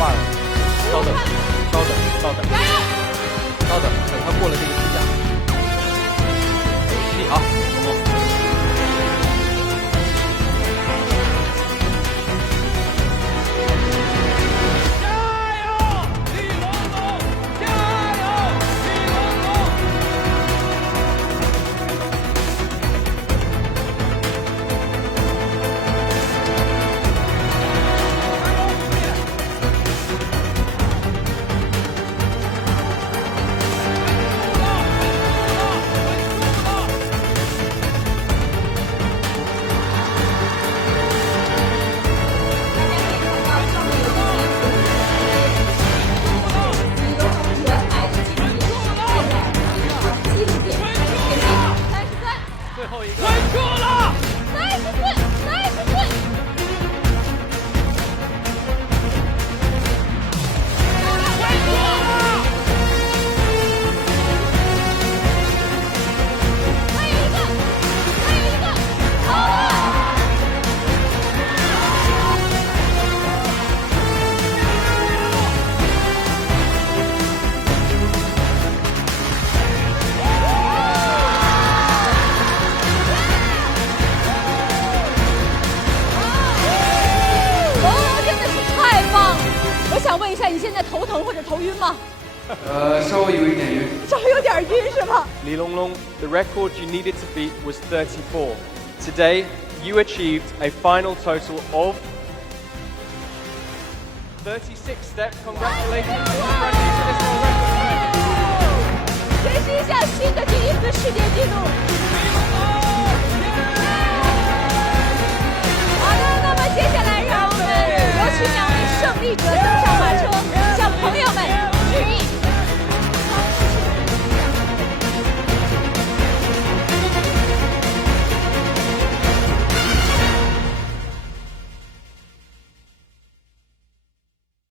罢了。稍等，稍等，稍等，稍等，等他过了这个支架。好，成功。想问一下，你现在头疼或者头晕吗？稍微有一点晕。稍微有点晕是吧？ Li Longlong, the record you needed to beat was 34. Today, you achieved a final total of 36 steps. Congratulations to the French traditional record. 这是一项新的吉尼斯世界纪录。